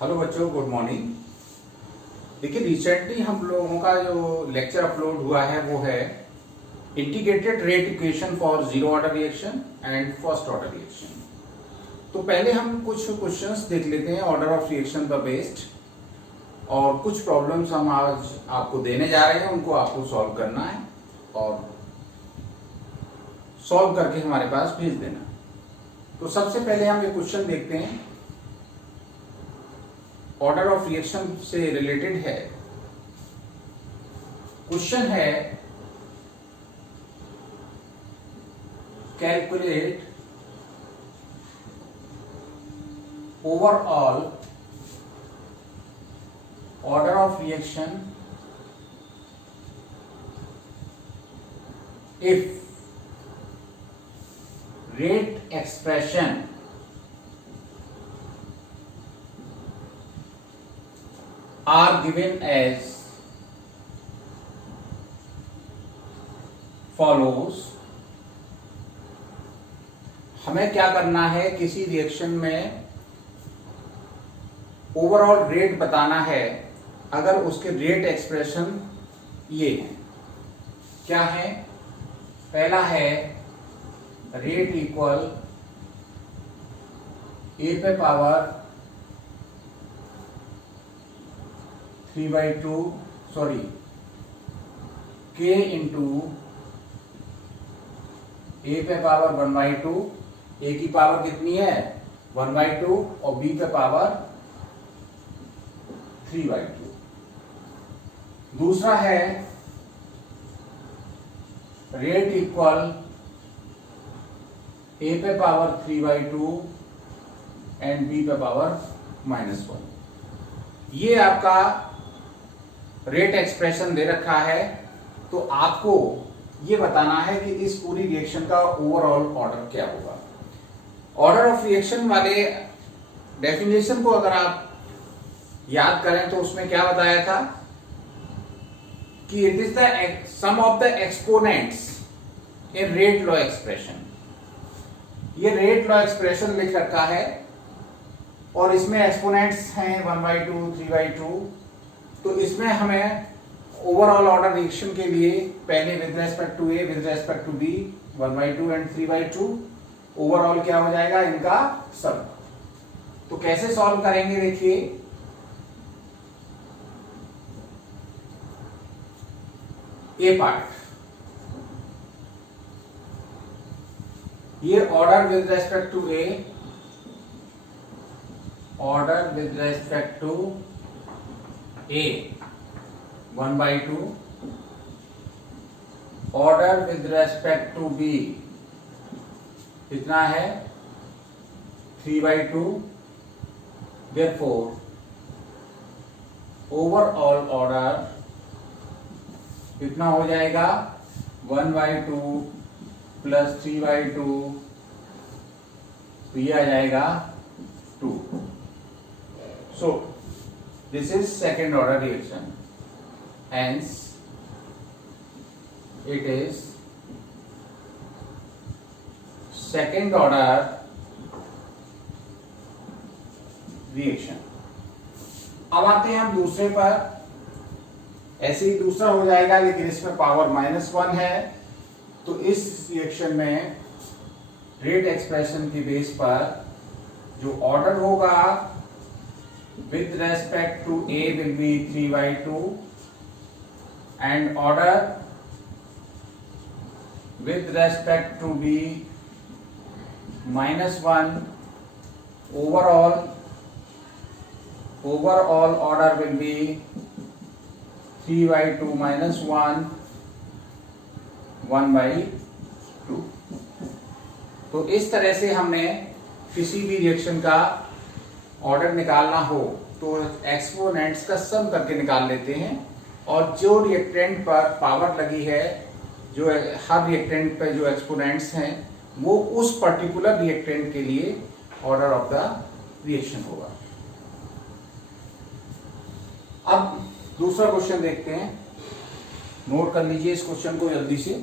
Hello बच्चों, good morning. देखिए, recently हम लोगों का जो लेक्चर अपलोड हुआ है वो है integrated rate equation for zero order reaction and first order reaction. तो पहले हम कुछ क्वेश्चंस देख लेते हैं ऑर्डर ऑफ रिएक्शन पर बेस्ड, और कुछ प्रॉब्लम्स हम आज आपको देने जा रहे हैं, उनको आपको सॉल्व करना है और सॉल्व करके हमारे पास भेज देना। तो सबसे पहले हम ये क्वेश्चन देखते हैं, ऑर्डर ऑफ रिएक्शन से रिलेटेड है। क्वेश्चन है calculate overall order of reaction if rate expression are given as follows। हमें क्या करना है, किसी रिएक्शन में ओवरऑल रेट बताना है। अगर उसके रेट एक्सप्रेशन ये हैं, क्या है? पहला है रेट इक्वल ए पे पावर 3/2 सॉरी k इंटू ए पे पावर 1/2। ए की पावर कितनी है? 1/2 और बी पे पावर 3/2। दूसरा है रेट इक्वल ए पे पावर 3/2 एंड बी पे पावर -1। ये आपका रेट एक्सप्रेशन दे रखा है। तो आपको ये बताना है कि इस पूरी रिएक्शन का ओवरऑल ऑर्डर क्या होगा। ऑर्डर ऑफ रिएक्शन वाले डेफिनेशन को अगर आप याद करें तो उसमें क्या बताया था कि it is the sum of the exponents in rate law expression. ये रेट लॉ एक्सप्रेशन लिख रखा है और इसमें एक्सपोनेंट्स हैं 1/2, 3/2। तो इसमें हमें ओवरऑल ऑर्डर रिएक्शन के लिए पहले with respect to A, with respect to B, 1/2 and 3/2 overall क्या हो जाएगा, इनका सब। तो कैसे सॉल्व करेंगे, देखिए ए पार्ट, ये order with respect to A, order with respect to A 1/2, order with respect to B कितना है 3/2। देयरफॉर ओवरऑल ऑर्डर कितना हो जाएगा 1/2 प्लस 3/2, तो ये आ जाएगा 2। So this is second order reaction, hence it is second order reaction। अब आते हैं हम दूसरे पर। ऐसे ही दूसरा हो जाएगा, लेकिन इसमें पावर -1 है। तो इस रिएक्शन में रेट एक्सप्रेशन की बेस पर जो ऑर्डर होगा with respect to A will be 3/2 and order with respect to B -1। overall order will be 3/2 -1, 1/2। तो इस तरह से हमने किसी भी रिएक्शन का ऑर्डर निकालना हो तो एक्सपोनेंट्स का सम करके निकाल लेते हैं, और जो रिएक्टेंट पर पावर लगी है, जो हर रिएक्टेंट पर जो एक्सपोनेंट्स हैं, वो उस पर्टिकुलर रिएक्टेंट के लिए ऑर्डर ऑफ द रिएक्शन होगा। अब दूसरा क्वेश्चन देखते हैं, नोट कर लीजिए इस क्वेश्चन को जल्दी से।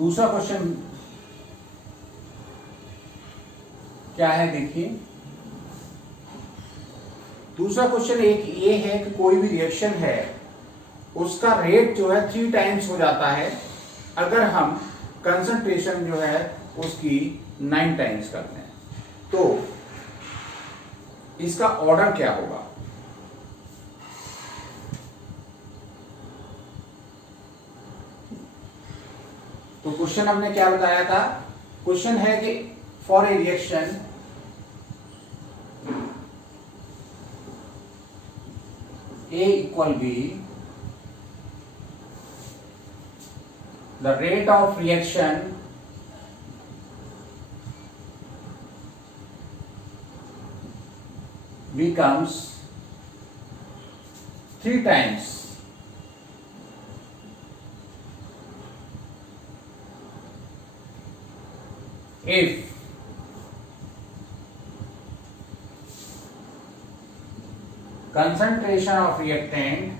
दूसरा क्वेश्चन क्या है देखिए। दूसरा क्वेश्चन एक ये है कि कोई भी रिएक्शन है उसका रेट जो है 3 टाइम्स हो जाता है अगर हम कंसंट्रेशन जो है उसकी 9 टाइम्स करते हैं। तो इसका ऑर्डर क्या होगा? तो क्वेश्चन हमने क्या बताया था? क्वेश्चन है कि for a reaction A equal B, the rate of reaction becomes 3 times if concentration of reactant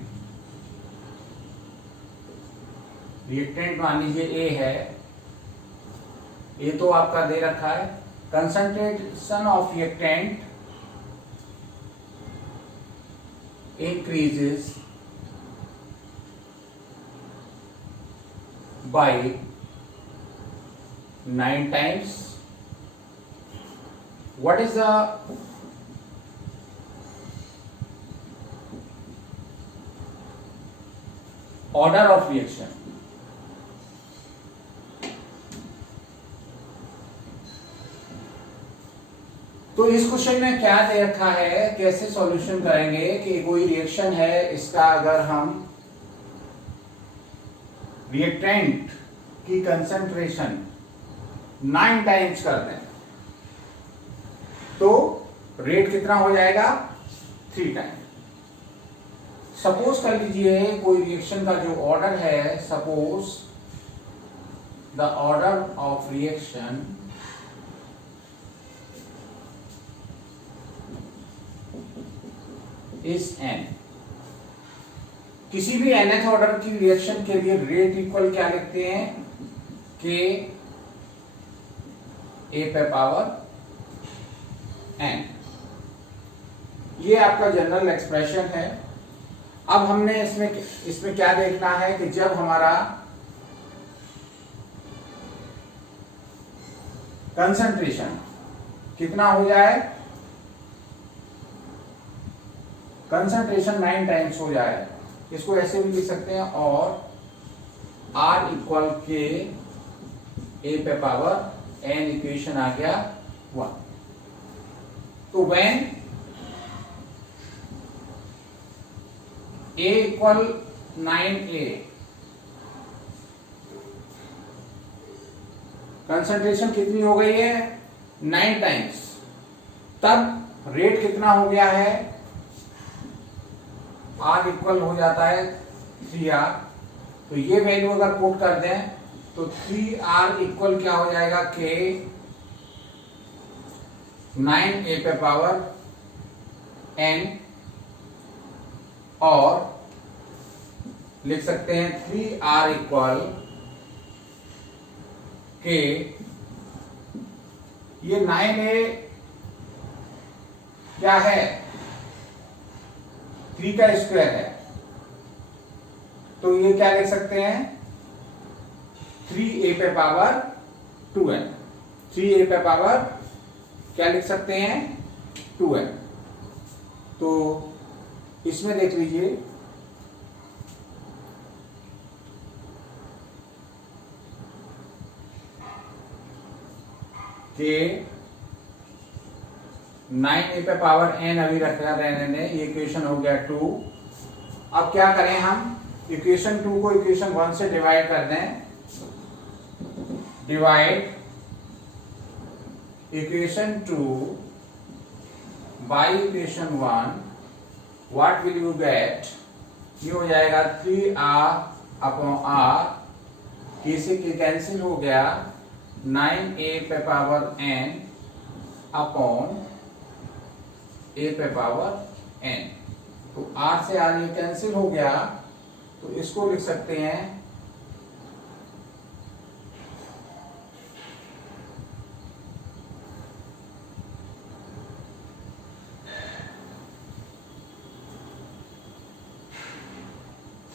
मान लीजिए A है, A तो आपका दे रखा है, concentration of reactant increases by 9 times. What is the order of reaction? तो इस क्वेश्चन में क्या दे रखा है, कैसे सॉल्यूशन करेंगे कि कोई रिएक्शन है, इसका अगर हम रिएक्टेंट की कंसंट्रेशन 9 टाइम्स कर दें तो रेट कितना हो जाएगा? 3 टाइम्स। सपोज कर लीजिए कोई रिएक्शन का जो ऑर्डर है, suppose the order of reaction is n। किसी भी nth ऑर्डर की रिएक्शन के लिए रेट इक्वल क्या लिखते हैं? k a पे पावर n। ये आपका जनरल एक्सप्रेशन है। अब हमने इसमें क्या देखना है कि जब हमारा कंसंट्रेशन कितना हो जाए, कंसंट्रेशन 9 टाइम्स हो जाए, इसको ऐसे भी लिख सकते हैं, और R इक्वल के A पे पावर n, इक्वेशन आ गया 1। तो when A equal 9A, concentration कितनी हो गई है? 9 टाइम्स। तब रेट कितना हो गया है? R इक्वल हो जाता है 3R। तो ये वैल्यू अगर पुट कर दें तो 3R इक्वल क्या हो जाएगा? K 9A पे पावर n, और लिख सकते हैं 3R इक्वल K, ये 9A क्या है? 3 का स्क्वायर है, तो ये क्या लिख सकते हैं? 3A पे पावर 2n। 3A पे पावर क्या लिख सकते हैं? 2n। तो इसमें देख लीजिए कि 9A पे पावर n अभी रखा रहने दें, ये इक्वेशन हो गया 2। अब क्या करें हम? इक्वेशन 2 को इक्वेशन 1 से डिवाइड कर दें। Divide equation 2 by equation 1, what will you get? ये हो जाएगा 3R अपॉन R, किसी के कैंसिल हो गया, 9A पे पावर n अपॉन A पे पावर n। तो R से R ये कैंसिल हो गया, तो इसको लिख सकते हैं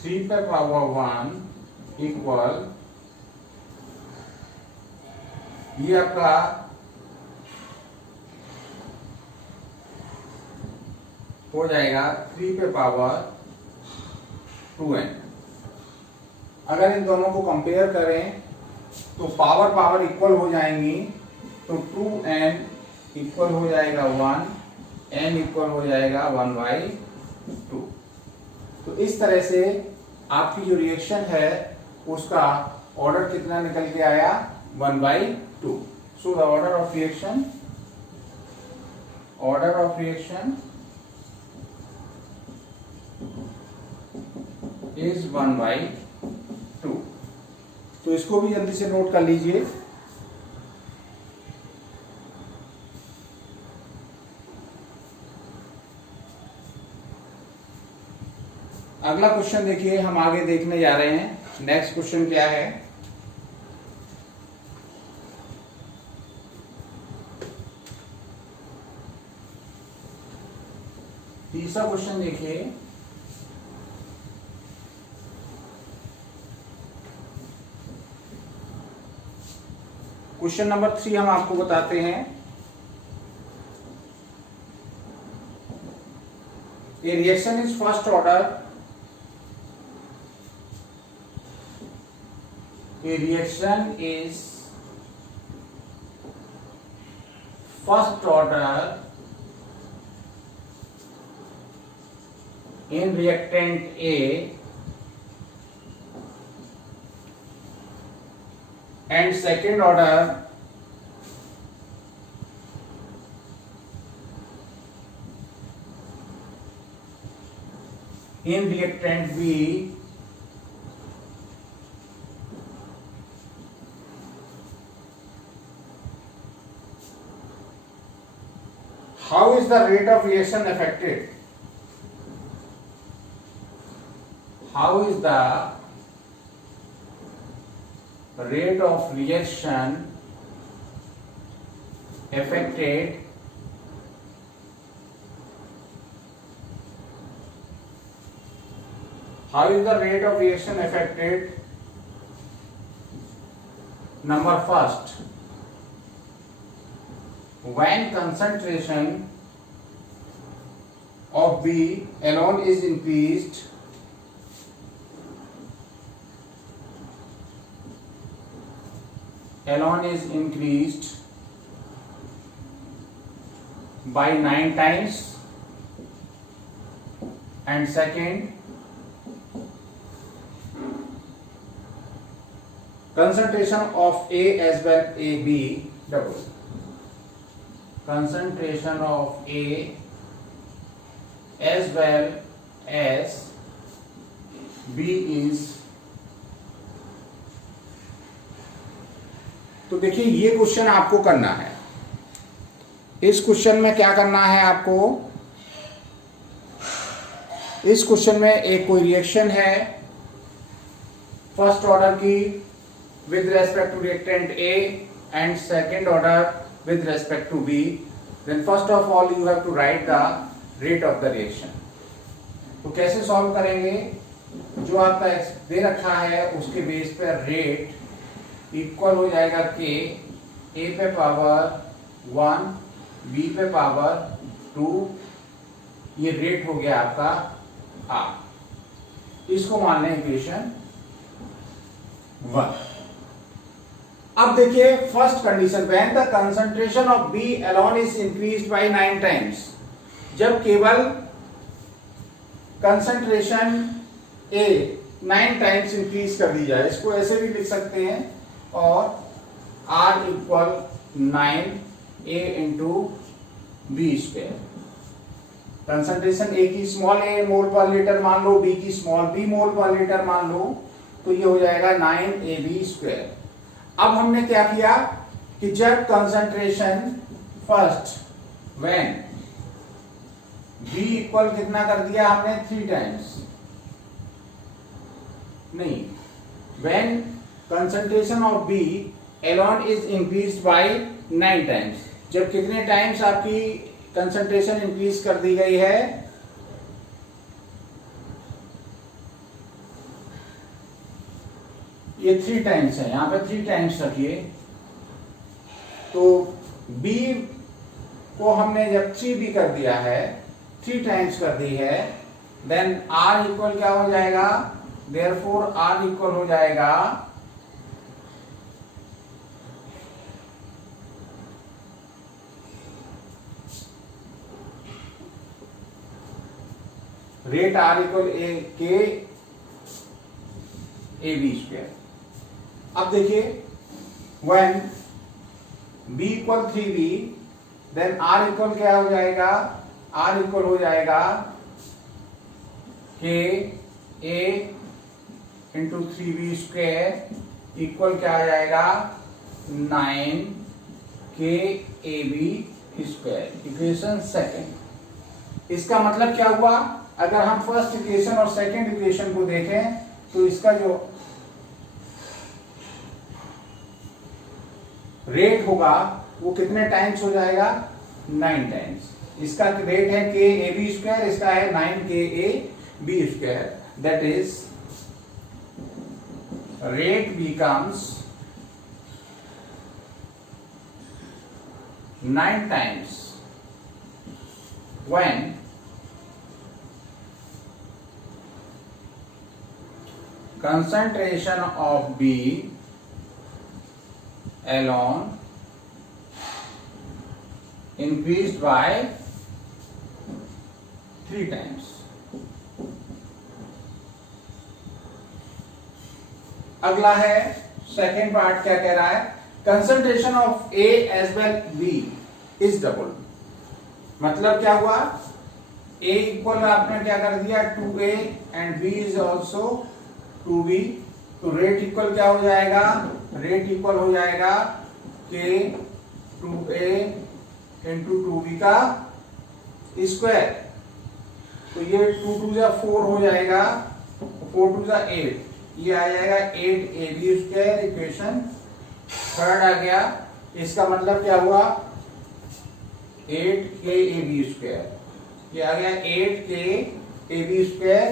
3 पे पावर 1 इक्वल, ये आपका हो जाएगा 3 पे पावर 2n। अगर इन दोनों को कंपेयर करें तो पावर पावर इक्वल हो जाएंगी, तो 2n इक्वल हो जाएगा 1, n इक्वल हो जाएगा 1/2। तो इस तरह से आपकी जो रिएक्शन है उसका ऑर्डर कितना निकल के आया, 1/2। So the order of reaction is 1/2। तो इसको भी जल्दी से नोट कर लीजिए। अगला क्वेश्चन देखिए, हम आगे देखने जा रहे हैं। नेक्स्ट क्वेश्चन क्या है, तीसरा क्वेश्चन देखिए। क्वेश्चन नंबर 3 हम आपको बताते हैं। ए reaction is first order, a reaction is first order in reactant A and second order in reactant B how is the rate of reaction affected? How is the rate of reaction affected how is the rate of reaction affected? Number first, when concentration of B alone is increased by 9 times, and second, concentration of A as well AB double, concentration of A as well as B is। तो देखिए ये question आपको करना है। इस question में क्या करना है आपको, इस क्वेश्चन में एक कोई रिएक्शन है फर्स्ट ऑर्डर की with respect to reactant A and second order with respect to B, then first of all you have to write the rate of the reaction। तो कैसे सॉल्व करेंगे, जो आपका दे रखा है उसके बेस पर रेट इक्वल हो जाएगा K, A पे पावर 1, B पे पावर 2, ये रेट हो गया आपका R। इसको मान लें इक्वेशन 1। अब देखिए first condition, when the concentration of B alone is increased by 9 times, जब केवल कंसंट्रेशन A 9 टाइम्स इंक्रीज कर दी जाए, इसको ऐसे भी लिख सकते हैं, और R equal 9A into B square. Concentration A की small a mole per litre मान लो, B की small b mole per litre मान लो, तो ये हो जाएगा 9AB स्क्वायर। अब हमने क्या किया कि जब concentration first when B equal कितना कर दिया हमने 3 टाइम्स, नहीं, when concentration of B alone is increased by 9 times, जब कितने टाइम्स आपकी कंसंट्रेशन इंक्रीज कर दी गई है, ये 3 टाइम्स है, यहां पे 3 टाइम्स रखिए। तो b को हमने जब 3b कर दिया है, 3 टाइम्स कर दी है, देन r इक्वल क्या हो जाएगा, देयरफॉर r इक्वल हो जाएगा रेट r इक्वल के ए बी स्क्वायर। अब देखिए when b equal 3b, then r equal क्या हो जाएगा, r इक्वल हो जाएगा के ए इंटू 3b स्क्वायर इक्वल क्या आ जाएगा 9 के A B square. Equation second. इसका मतलब क्या हुआ, अगर हम फर्स्ट इक्वेशन और सेकेंड इक्वेशन को देखें तो इसका जो रेट होगा वो कितने टाइम्स हो जाएगा, 9 टाइम्स। इसका रेट है के ए बी स्क्वायर, इसका है 9 के A B square. That is rate becomes 9 times when concentration of B alone increased by 3 times। अगला है सेकेंड पार्ट, क्या कह रहा है, concentration of A as well B is double. मतलब क्या हुआ, ए इक्वल आपने क्या कर दिया 2a and b is also 2b। तो रेट इक्वल क्या हो जाएगा, रेट इक्वल हो जाएगा के 2a इंटू 2b का स्क्वायर। तो ये 2 2 जा 4 हो जाएगा, 4 2 जा 8, ये आ जाएगा 8 A B square. Equation third आ गया। इसका मतलब क्या हुआ, 8 के ए बी स्क्वायर, ये आ गया 8 के ए बी स्क्वायर।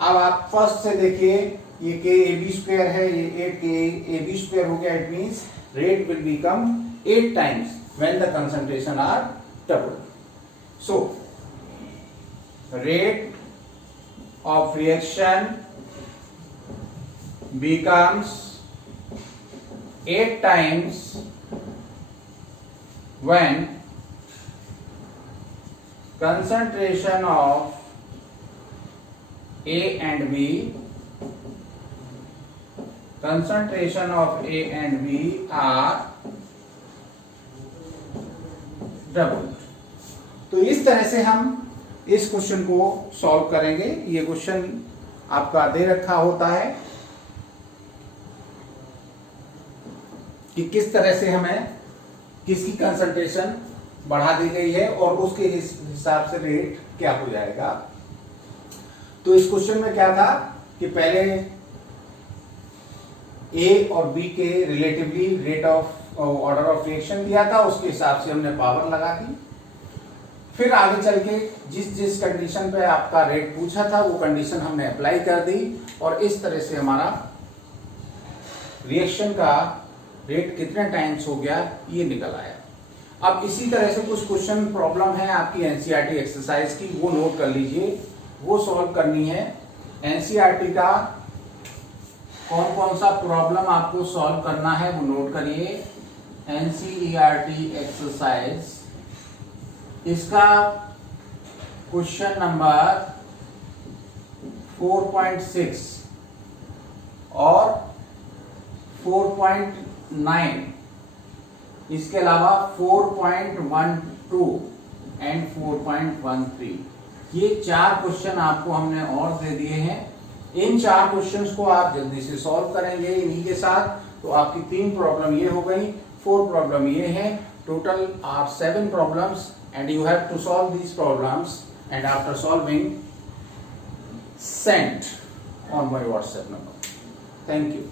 अब आप फर्स्ट से देखिए, ये के ए बी स्क्वायर है, ये 8 के ए बी स्क्वायर हो गया। It means rate will become 8 times when the concentration are double. So rate of reaction becomes 8 times when concentration of A and B are doubled। तो इस तरह से हम इस क्वेश्चन को सॉल्व करेंगे। ये क्वेश्चन आपका दे रखा होता है कि किस तरह से हमें किसकी कंसंट्रेशन बढ़ा दी गई है और उसके हिसाब से रेट क्या हो जाएगा। तो इस क्वेश्चन में क्या था कि पहले ए और बी के relatively rate of order of reaction दिया था, उसके हिसाब से हमने पावर लगा दी। फिर आगे चल के जिस जिस कंडीशन पे आपका रेट पूछा था वो कंडीशन हमने अप्लाई कर दी और इस तरह से हमारा रिएक्शन का रेट कितने टाइम्स हो गया ये निकल आया। अब इसी तरह से कुछ क्वेश्चन प्रॉब्लम है आपकी एनसीईआरटी एक्सरसाइज की, वो नोट कर लीजिए, वो सॉल्व करनी है। एनसीईआरटी का कौन कौन सा प्रॉब्लम आपको सॉल्व करना है वो नोट करिए। एनसीईआरटी एक्सरसाइज, इसका क्वेश्चन नंबर 4.6 और 4.9, इसके अलावा 4.12 एंड 4.13, ये 4 क्वेश्चन आपको हमने और दे दिए हैं। इन 4 क्वेश्चंस को आप जल्दी से सॉल्व करेंगे इन्हीं के साथ, तो आपकी 3 प्रॉब्लम ये हो गई, 4 प्रॉब्लम ये है, total are 7 problems and you have to solve these problems and after solving send on my WhatsApp number. Thank you.